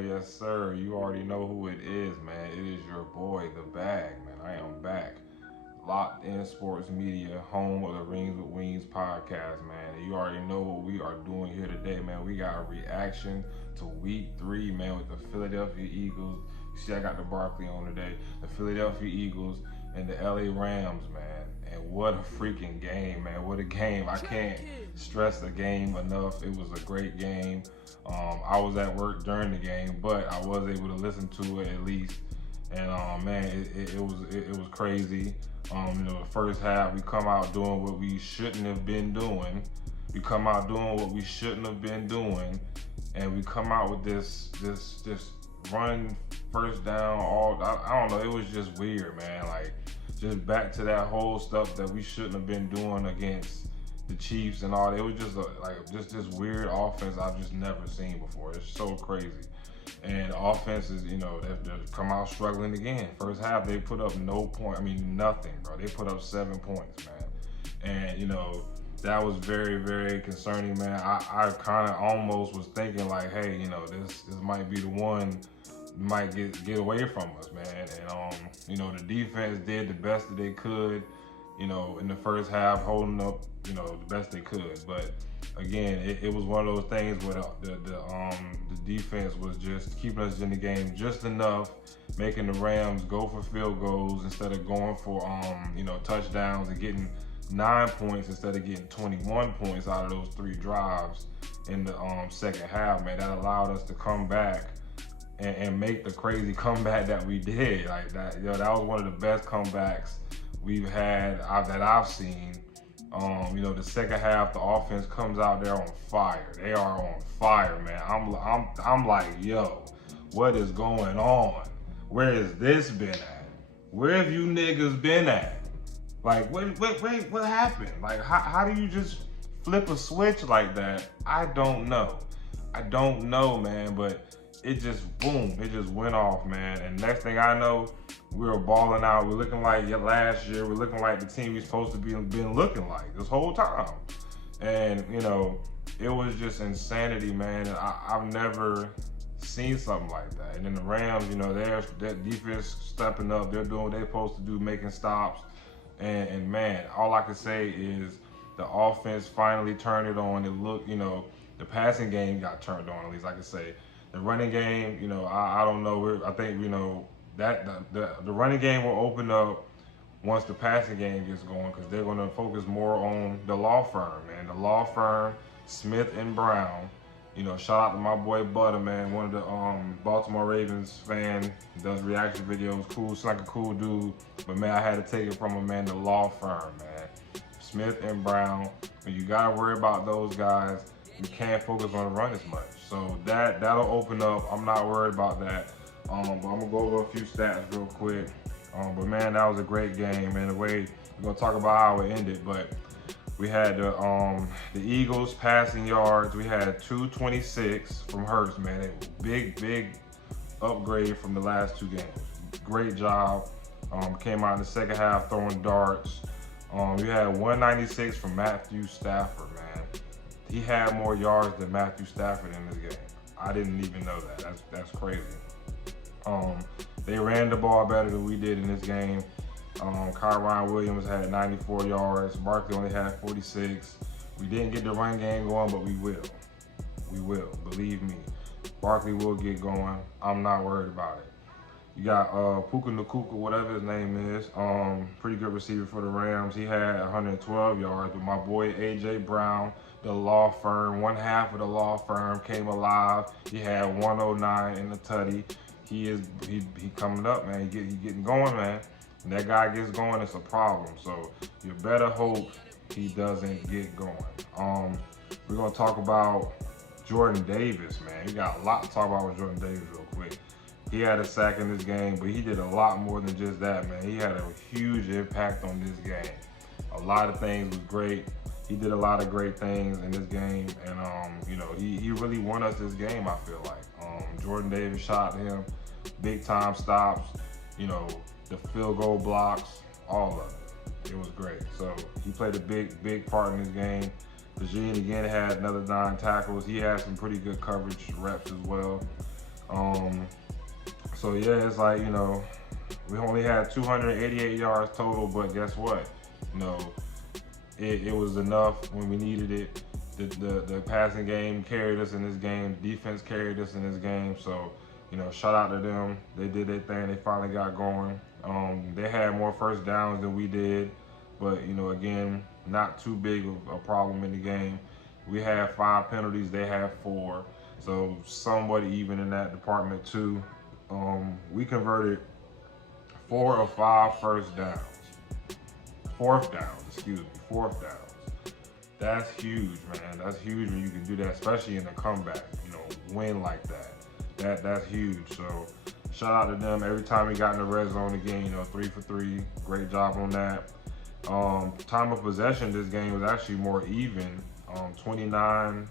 Yes, sir. You already know who it is, man. It is your boy, The Bag, man. I am back. Locked in Sports Media, home of the Rings with Wings podcast, man. And you already know what we are doing here today, man. We got a reaction to week 3, man, with the Philadelphia Eagles. You see, I got the Barkley on today. The Philadelphia Eagles and the LA Rams, man. And what a freaking game, man. What a game. I can't stress the game enough. It was a great game. I was at work during the game, but I was able to listen to it at least. And man, it was crazy. The first half we come out doing what we shouldn't have been doing. We come out doing what we shouldn't have been doing, and we come out with this run first down. I don't know. It was just weird, man. Like just back to that whole stuff that we shouldn't have been doing against the Chiefs and all. It was just just this weird offense I've just never seen before. It's so crazy. And offenses, they've come out struggling again. First half, they put up no point. I mean, nothing, bro. They put up 7 points, man. And, that was very, very concerning, man. I kind of almost was thinking like, hey, this might be the one might get away from us, man. And, the defense did the best that they could, in the first half, holding up, the best they could. But again, it was one of those things where the defense was just keeping us in the game just enough, making the Rams go for field goals instead of going for touchdowns, and getting 9 points instead of getting 21 points out of those 3 drives in the second half. Man, that allowed us to come back and make the crazy comeback that we did. Like that, that was one of the best comebacks we've had that I've seen. The second half, the offense comes out there on fire. They are on fire, man. I'm like, yo, what is going on? Where has this been at? Where have you niggas been at? Like, wait, what happened? Like, how do you just flip a switch like that? I don't know. I don't know, man, but it just, boom, it just went off, man. And next thing I know, we were balling out. We're looking like last year. We're looking like the team we're supposed to be been looking like this whole time. And, it was just insanity, man. And I've never seen something like that. And then the Rams, that defense stepping up. They're doing what they're supposed to do, making stops. And man, all I can say is the offense finally turned it on. It looked, the passing game got turned on, at least I can say. The running game, I don't know. I think, that the running game will open up once the passing game gets going, because they're going to focus more on the law firm, man. The law firm, Smith and Brown. Shout out to my boy Butter, man, one of the Baltimore Ravens fan. Does reaction videos, cool, it's like a cool dude. But man, I had to take it from him, man. The law firm, man. Smith and Brown. When you gotta worry about those guys, you can't focus on the run as much. So that'll open up. I'm not worried about that. But I'm gonna go over a few stats real quick. But man, that was a great game, man. The way we're gonna talk about how it ended, but we had the Eagles passing yards. We had 226 from Hurts, man. A big upgrade from the last 2 games. Great job. Came out in the second half throwing darts. We had 196 from Matthew Stafford, man. He had more yards than Matthew Stafford in this game. I didn't even know that. That's crazy. They ran the ball better than we did in this game. Kyron Williams had 94 yards. Barkley only had 46. We didn't get the run game going, but we will. We will. Believe me. Barkley will get going. I'm not worried about it. You got Puka Nacua, whatever his name is. Pretty good receiver for the Rams. He had 112 yards. But my boy A.J. Brown, the law firm, one half of the law firm, came alive. He had 109 in the tutty. He coming up, man. He getting going, man. When that guy gets going, it's a problem. So you better hope he doesn't get going. We're gonna talk about Jordan Davis, man. We got a lot to talk about with Jordan Davis real quick. He had a sack in this game, but he did a lot more than just that, man. He had a huge impact on this game. A lot of things was great. He did a lot of great things in this game, and he really won us this game, I feel like. Jordan Davis shot him, big time stops, the field goal blocks, all of it. It was great. So he played a big part in this game. Eugene again had another 9 tackles. He had some pretty good coverage reps as well. So yeah, it's like, we only had 288 yards total, but guess what? You know, it was enough when we needed it. The passing game carried us in this game. Defense carried us in this game. So, shout out to them. They did their thing. They finally got going. They had more first downs than we did, but again, not too big of a problem in the game. We had 5 penalties. They had 4. So somewhat even in that department too. We converted 4 of 5 first downs. Fourth downs, excuse me, fourth downs. That's huge, man. That's huge when you can do that, especially in a comeback, win like that. That's huge. So shout out to them. Every time we got in the red zone again, 3 for 3. Great job on that. Time of possession this game was actually more even, 29-25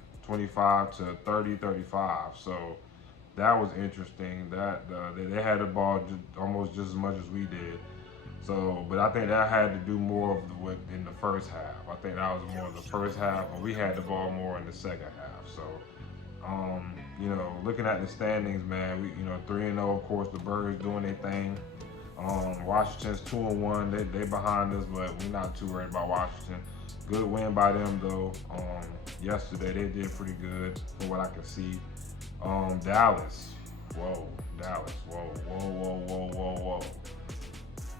to 30-35. So that was interesting. That they had the ball almost just as much as we did. So, but I think that had to do more of in the first half. I think that was more of the first half, and we had the ball more in the second half. So, looking at the standings, man, we 3-0. Of course, the Birds doing their thing. Washington's 2-1. They behind us, but we're not too worried about Washington. Good win by them though. Yesterday they did pretty good from what I can see. Dallas. Whoa, Dallas. Whoa.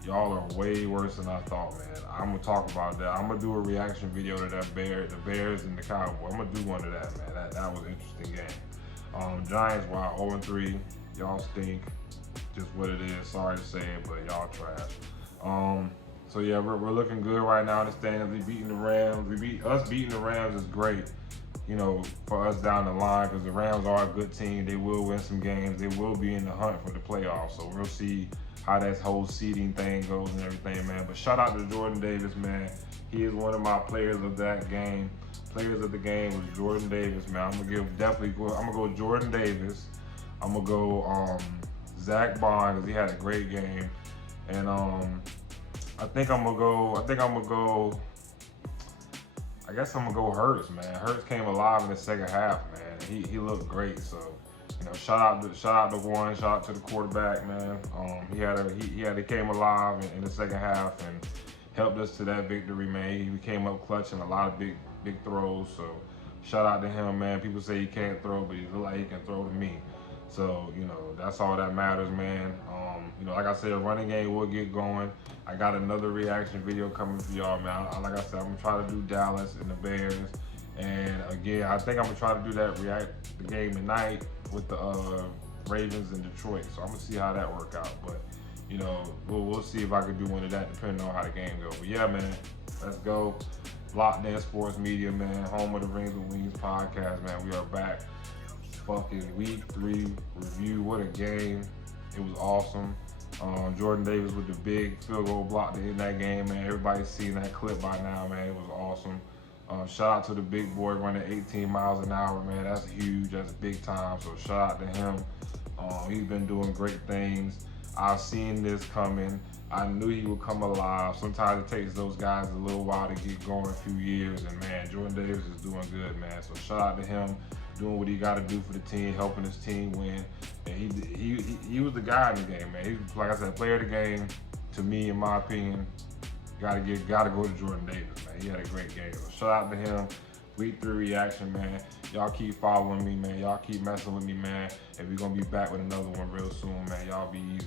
Y'all are way worse than I thought, man. I'm gonna talk about that. I'm gonna do a reaction video to that the Bears and the Cowboys. I'm gonna do one of that, man. That was an interesting game. Giants, wow, 0-3. Y'all stink. Just what it is. Sorry to say it, but y'all trash. So yeah, we're looking good right now in the standings. We beating the Rams. Us beating the Rams is great, for us down the line, because the Rams are a good team. They will win some games. They will be in the hunt for the playoffs. So we'll see how that whole seeding thing goes and everything, man. But shout out to Jordan Davis, man. He is one of my players of that game. Players of the game was Jordan Davis, man. I'm gonna go Jordan Davis. I'm gonna go Zach Bond, because he had a great game. And I guess I'm gonna go Hurts, man. Hurts came alive in the second half, man. He looked great. So, shout out to Warren, shout out to the quarterback, man. He came alive in the second half and helped us to that victory, man. He came up clutching a lot of big throws. So shout out to him, man. People say he can't throw, but he look like he can throw to me. So, that's all that matters, man. Like I said, running game will get going. I got another reaction video coming for y'all, man. Like I said, I'm gonna try to do Dallas and the Bears. And again, I think I'm gonna try to do the game tonight with the Ravens in Detroit. So I'm gonna see how that work out. But, we'll see if I can do one of that depending on how the game goes. But yeah, man, let's go. Locked In Sports Media, man. Home of the Rings with Wings podcast, man. We are back. Fucking week 3 review. What a game. It was awesome. Jordan Davis with the big field goal block to end that game, man. Everybody's seen that clip by now, man. It was awesome. Shout out to the big boy running 18 miles an hour, man. That's huge. That's big time. So shout out to him. He's been doing great things. I've seen this coming. I knew he would come alive. Sometimes it takes those guys a little while to get going, a few years. And man, Jordan Davis is doing good, man. So shout out to him, doing what he got to do for the team, helping his team win. And he was the guy in the game, man. He's, like I said, player of the game. To me, in my opinion, gotta go to Jordan Davis, man. He had a great game. So shout out to him. Week 3 reaction, man. Y'all keep following me, man. Y'all keep messing with me, man. And we're gonna be back with another one real soon, man. Y'all be easy.